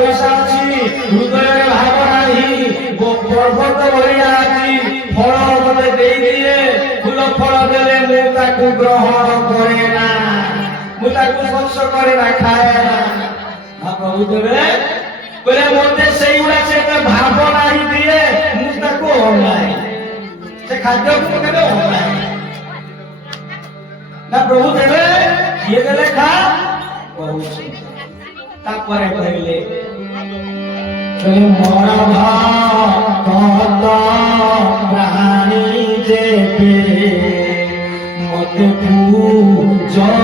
পয়সা আছে হৃদয়ের ভাবনা পর্বত ভরিয়া আছে ফল মতে দেই দিয়ে ফুল ফল দেলে মু তাকে গ্রহণ করে না মু তাকে স্পর্শ করে না খায় না প্রভু দেবে বলে মধ্যে সেইগুলা সে ভাবনা দিয়ে মু তাকে অন্যায় সে খাদ্যକୁ কেবে অন্যায় না প্রভু দেবে দিয়ে দেলে খা কହୁଛି তারপরে কহিলে মোর ভক্ত প্রাণী দেবে মতে পূজইবে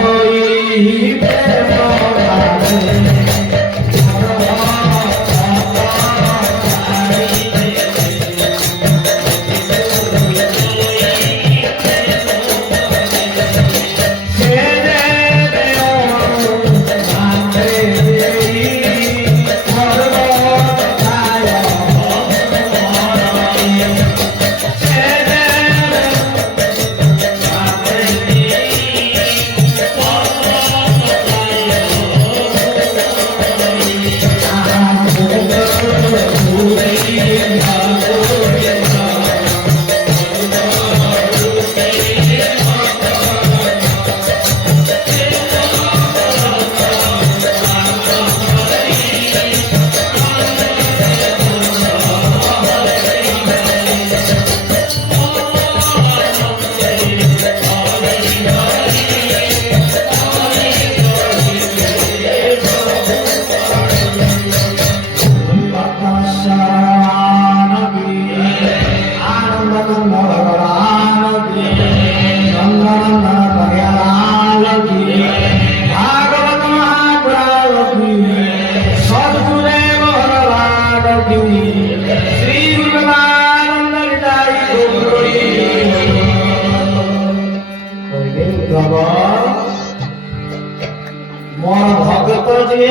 मोर भगत जी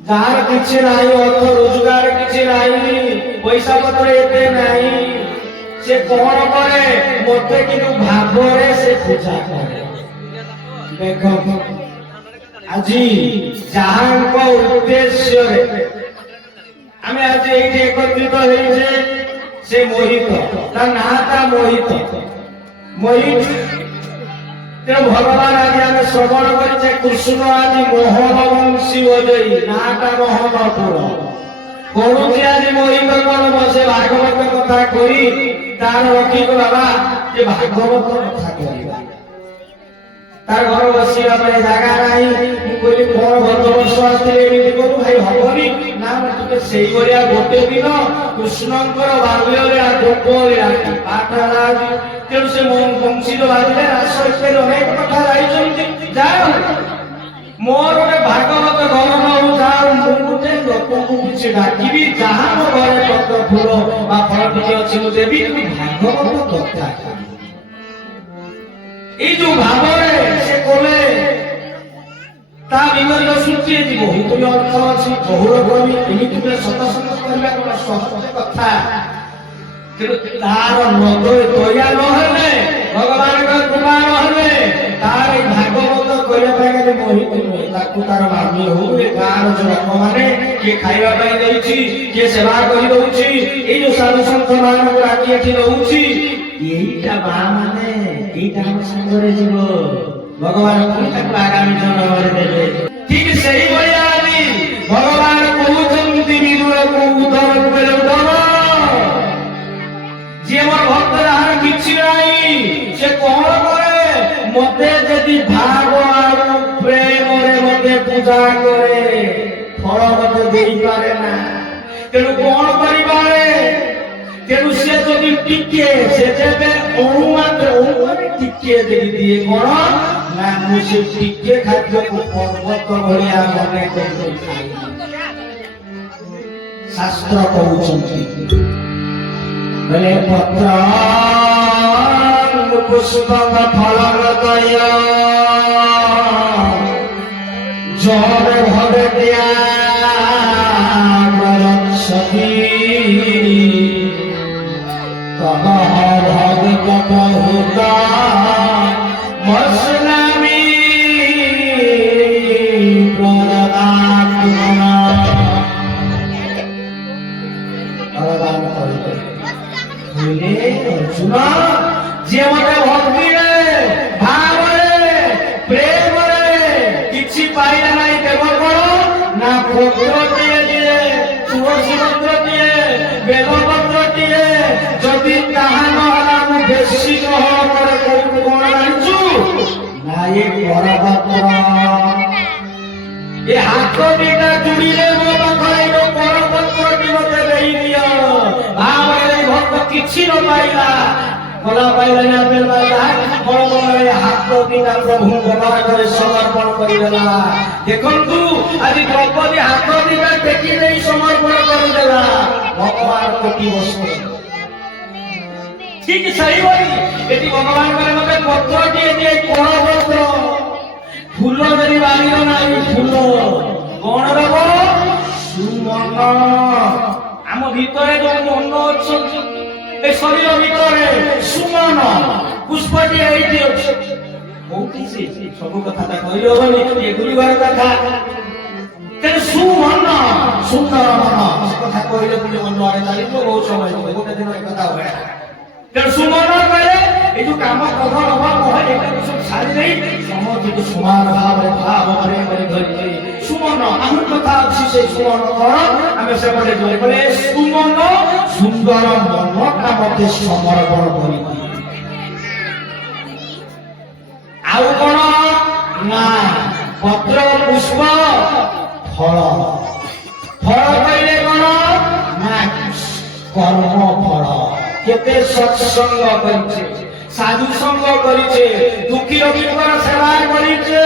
जार किछि नाही अर्थ रोजगार किछि नाही पैसा पत्र एते नाही से कोन करे मते किनु भागरे से पूजा करे देखो আজি যাহাଙ୍କ উদ্দেশ্যরে আমি আজ এইটি একত্রিত হইছে সে মোহিত তার নামটা মোহিত মোহিত भगवान आज आम श्रवण करे कृष्ण आज मोहन वंशी बजई नाटा मोहनपुर कौन आज मोहित कौन से भागवत कथा करी तार रखी बाबा ये भागवत कथा करवा तार घर बसिया जगह ना कहली कौन गत वर्ष आसते करू भाई हबनी ना से गोटे दिन कृष्णकर बाल्य गोप पाठ तेणु से वंशीर बाजिले रास इत्यादि अनेक कथा जाए मोर गोटे भागवत घर नौ जाओ मुझे लोक किसी डाकबी जहाँ मो घर पत्र फूल फल टी अच्छी देवी भागवत कथा ये जो भाव से कले ता विगत सृष्टि बहुत अर्थ अच्छी बहुर कवि एमती सत्संग करने सहज कथा तार नदय दया नहले भगवान कृपा नहले तार भागवत करने मोहित नुहे तार मामी हो गाँव जो लोक मैंने किए खाइबा देउछि किए सेवा करि दउछि ए जो साधु संत मान राखी एठी दउछि एटा बा माने एटा हम संगरे जीव भगवान पुणी ताको आगामी जन्म देबे ठीक सही भलिया आदि भगवान कहउछन्ति विदुर को उद्धर करे उद्धर जे मोर भक्त जहार किछि नाही से कोन करे मते यदि भाव और प्रेम रे मते पूजा करे फल मते देई पारे ना तेनु कोन करि पारे तेनु से यदि टिके से जेबे अनुमान टिके देई दिए कोन ना मुसे टिके खाद्य को पर्वत भलिया मने करि खाई शास्त्र कहउछन्ति बले पत्र पुष्प फलदय जर भवे दिया रक्षति तब भगवत होता मस्लामी प्रदान ବେଲପତ୍ରଟିଏ ଯଦି ତାହା ନହେଲା ମୁଁ ବେଶୀ ଗ୍ରହଣ ପରେ କଣ ଜାଣିଛୁ ନା ଏ କରପତ୍ର ଏ ହାତ ଦିଟା ଯୋଡ଼ିଲେ ମୋ ପାଖରେ ଏ କରପତ୍ରଟି ମତେ ଦେଇଦିଅ। ଭାବରେ ଭକ୍ତ କିଛି ନ ପାଇଲା ଗଲା ପାଇଲା ନା ପାଇଲା ବଳବଳରେ ହାତ ଦିଟା ପ୍ରଭୁଙ୍କ ପାଖରେ ସମର୍ପଣ କରିଦେଲା। ଦେଖନ୍ତୁ ଆଜି ଦ୍ରୌପଦୀ ହାତ ଦିଟା ଟେକି ଦେଇ ସମର୍ପଣ କରିଦେଲା ଭଗବାନ କୋଟି ବସ୍ତ୍ର। ଠିକ ସେଇଭଳି ଏଠି ଭଗବାନ କହିଲେ ମତେ ପତ୍ରଟିଏ ଦିଏ କରପତ୍ର ଫୁଲ ଯଦି ବାହାରିବ ନାହିଁ ଫୁଲ କଣ ଦବ ସୁମନ। ଆମ ଭିତରେ ଯୋଉ ମନ ଅଛନ୍ତି ଏ ଶରୀର ଭିତରେ ସୁମନ ପୁଷ୍ପଟି ଏଇଠି ଅଛି କୋଉଠି ସେ ସବୁ କଥା କହିହବନି ଏ ଗୁରୁବାର କଥା ତେଣୁ ସୁମନ ସୁନ୍ଦର ମନ ସେ କଥା କହିଲେ ପୁଣି ମନ ଆଡେ ଚାଲିବ ବହୁତ ସମୟ ଯିବ ଗୋଟେ ଦିନ ଏ କଥା ହୁଏ। ତେଣୁ ସୁମନ କହିଲେ এই যে কাম ক্রোধ লোভ মোহ এগুলো সব ছাড়ি দেই সমষ্টিকে সমান ভাবে ভাবে ধরিছে সুমন। আমার কথা আছে সেই সুমন কর আমি সেপটে যাই বলে সুমন সুন্দর মনটা মতে সমর্পণ করি। ଆଉ କଣ ନା ପତ୍ର ପୁଷ୍ପ ଫଳ ଫଳ କହିଲେ କଣ ନା কর্ম ফল। কেতে সৎসঙ্গ করিছে সাধু সঙ্গ করিছে দুঃখী রোগীর সেবা করিছে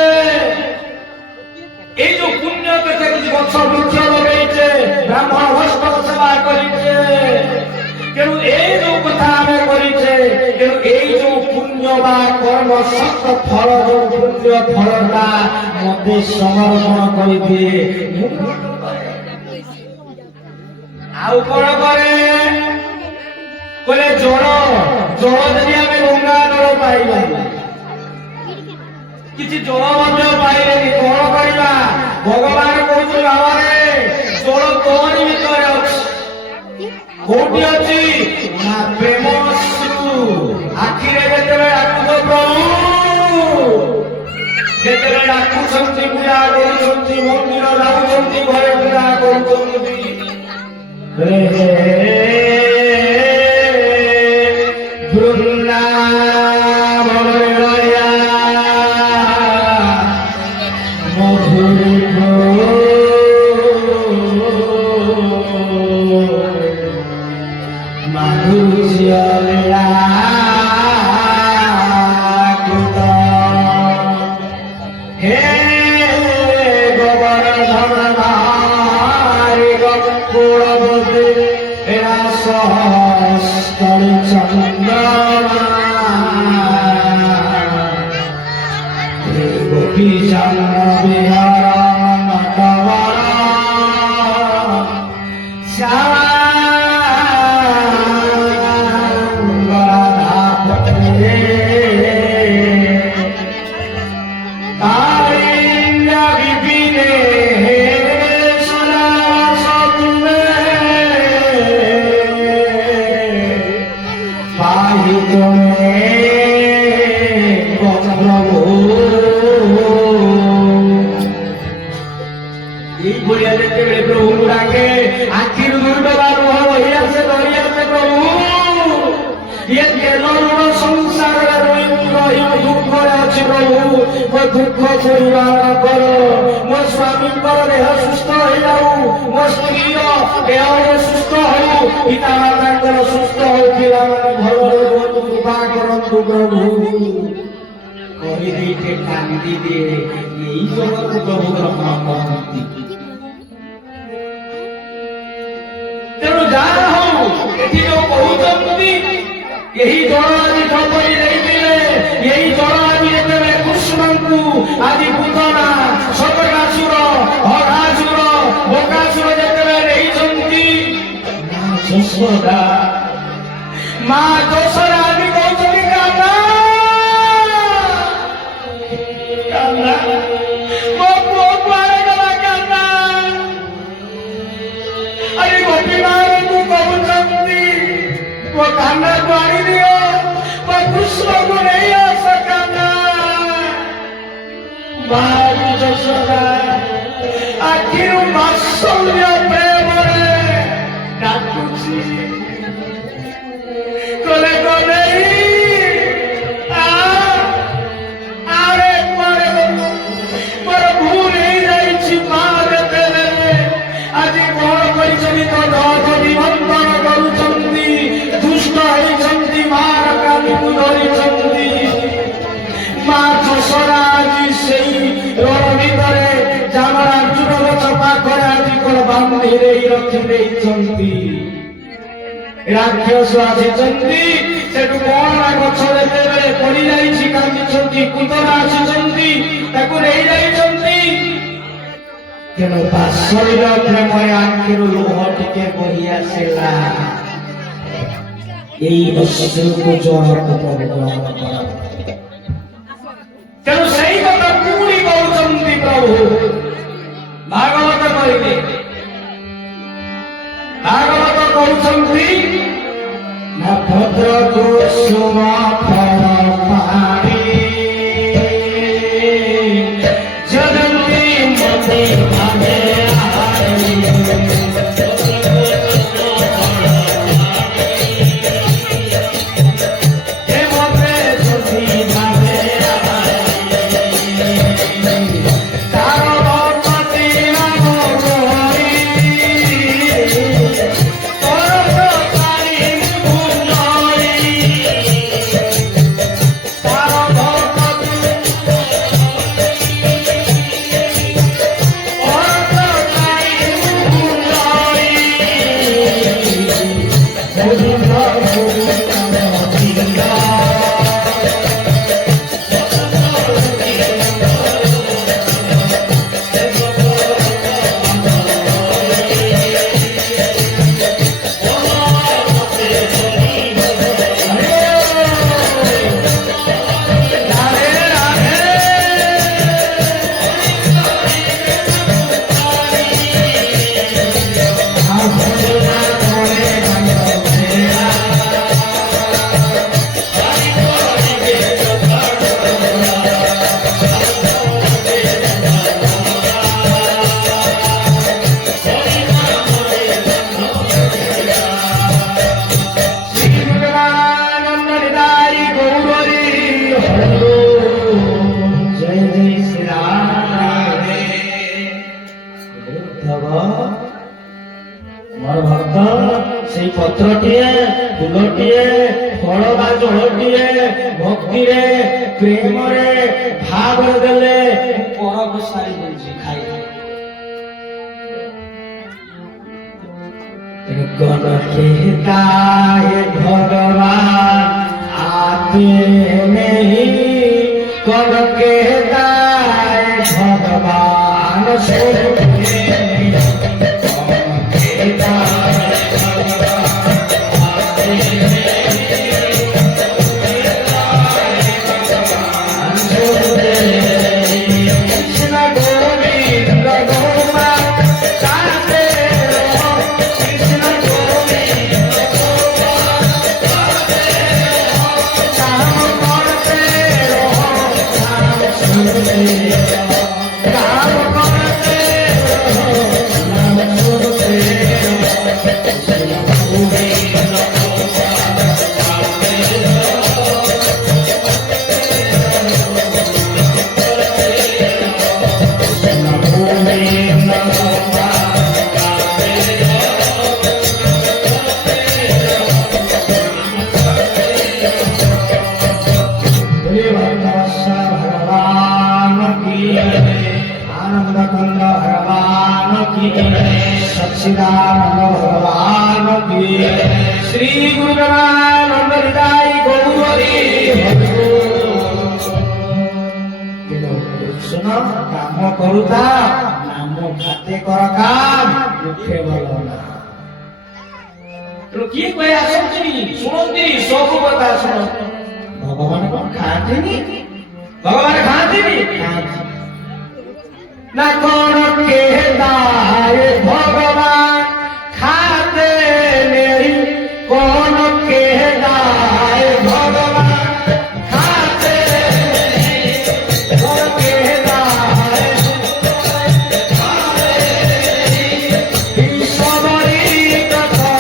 এই যে পুণ্য কেতে গছ বৃক্ষ লগাইছে ব্রাহ্মণ ভস্ম সেবা করিছে তেণু এই যে কথা আমি করিছে তেণু এই যে পুণ্য বা কর্ম সৎ ফল যে পুণ্য ফলটা মতে সমর্পণ করিবে। ଆଉ କଣ କରେ କହିଲେ ଜଳ ଜଳ ଯଦି ଆମେ ଗଙ୍ଗା ଜଳ ପାଇବା କିଛି ଜଳ ମଧ୍ୟ ପାଇଲେନି କଣ କରିବା ଭଗବାନ କହୁଛନ୍ତି ଭାବରେ ଜଳ ତୋରି ଭିତରେ ଅଛି କୋଉଠି ଅଛି ନା ପ୍ରେମ ଆଖିରେ ଯେତେବେଳେ ଡାକୁଛ ପ୍ରଭୁ ଯେତେବେଳେ ଡାକୁଛନ୍ତି ପୂଜା କରୁଛନ୍ତି ମନ୍ଦିର ଯାଉଛନ୍ତି ଘରେ ପୂଜା କରୁଛନ୍ତି দুঃখ পরিবার কর ମୋ ସ୍ୱାମୀଙ୍କର ଦେହ ସୁସ୍ଥ ହେଇଯାଉ ମୋ ସ୍ତ୍ରୀର ଦେହ ସୁସ୍ଥ ହଉ ପିତା ମାତାଙ୍କର ସୁସ୍ଥ ହଉ ପିଲାମାନେ ଭଲରେ ରୁହନ୍ତୁ କୃପା କରନ୍ତୁ ପ୍ରଭୁ କହିଦେଇଟେ କାନ୍ଦି ଦିଏ ଏଇ ଜଗତକୁ ପ୍ରଭୁ ଗ୍ରହଣ କରନ୍ତି। ତେଣୁ ଯାହା ହଉ ଏଠି ଯୋଉ କହୁଛନ୍ତି ଏହି ଜଳ ଆଜି ଦ୍ରୌପଦୀ ଦେଇଥିଲେ ଏହି ଜଳ ଆଜି ଯେତେବେଳେ କୃଷ୍ଣଙ୍କୁ ଆଜି ପୂତନା ସର୍ବାସୁର ଅଘାସୁର ବକାସୁର ଯେତେବେଳେ ଦେଇଛନ୍ତି ଯଶୋଦା ମା ଯଶୋଦା ଆଜି କହୁଛନ୍ତି କାନ୍ନା କାନ୍ନା ମୋ ପୁଅ କୁଆଡ଼େ ଗଲା କାନ୍ନା ଆଜି ଗୋପୀ ମାଙ୍କୁ କହୁଛନ୍ତି ମୋ କାନ୍ନାକୁ ଆଣିଦିଅ ମୋ କୃଷ୍ଣକୁ ନେଇ ଆସ କାନ୍ନା। ଭାଇ ଯଶୋଦା ଆଖିରୁ ବାତ୍ସଲ୍ୟ ପ୍ରେମରେ ଡାକୁଛି কলে কলে আরে পরে ମୋର ଭୁଲ ହେଇଯାଇଛି ମା ଯେତେବେଳେ ଆଜି କଣ କରିଛନ୍ତି ତ ଧନ ନିମନ୍ତ୍ରଣ କରୁଛନ୍ତି ଦୁଷ୍ଟ ହେଇଛନ୍ତି ମାର କାନିକୁ ଧରିଛନ୍ତି ମା ଯଶୋଦା ଆଜି ସେଇ ରଣ ଭିତରେ ଜାମରା ଚୁର ଗଛ ପାଖରେ ଆଜି କଣ ବାନ୍ଧି ଦେଇ ରଖିଦେଇଛନ୍ତି ରାକ୍ଷସ ଆସିଛନ୍ତି ସେଠୁ କଣ ଗଛ ଯେତେବେଳେ ପଡିଯାଇଛି କାନ୍ଦିଛନ୍ତି କୁତରା ଆସିଛନ୍ତି ତାକୁ ନେଇଯାଇଛନ୍ତି ତେଣୁ ବାତ୍ସଲ୍ୟ ପ୍ରେମରେ ଆଖିରୁ ଲୁହ ଟିକେ ବହି ଆସିଲା ଏଇ ଅଶ୍ରୁକୁ ଜଳକୁ ପରିଗ୍ରହଣ କର ତେଣୁ ସେଇ କଥା ପୁଣି କହୁଛନ୍ତି ପ୍ରଭୁ ଭାଗବତ କହିଲେ ଭାଗବତ କହୁଛନ୍ତି ନା ଭଦ୍ର କୁସୁମ ଫଳ ପାଣି ଜଗନ୍ତି ମତେ ଭାବେ मोर भक्त से पत्रटिए फूलटिए फल बा जलटिए भक्ति रे प्रेम रे भाव देले परब सारी बुझी खाई गण कहता है भगवान आते नहीं गण कहता है भगवान से सच्चिदानंद भगवान की श्री गुरु रामानंद हृदय गौरी सुन काम करुता नाम खाते कर काम दुखे भलो ना तो किए कोई आसंती सुनती सब कथा सुन भगवान कौन खाते नहीं भगवान खाते नहीं ना कौन कहता है भगवान खाते नहीं कौन कहता है भगवान खाते नहीं कौन कहता है सबरी कथा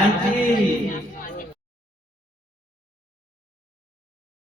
ଆଣ୍ଟି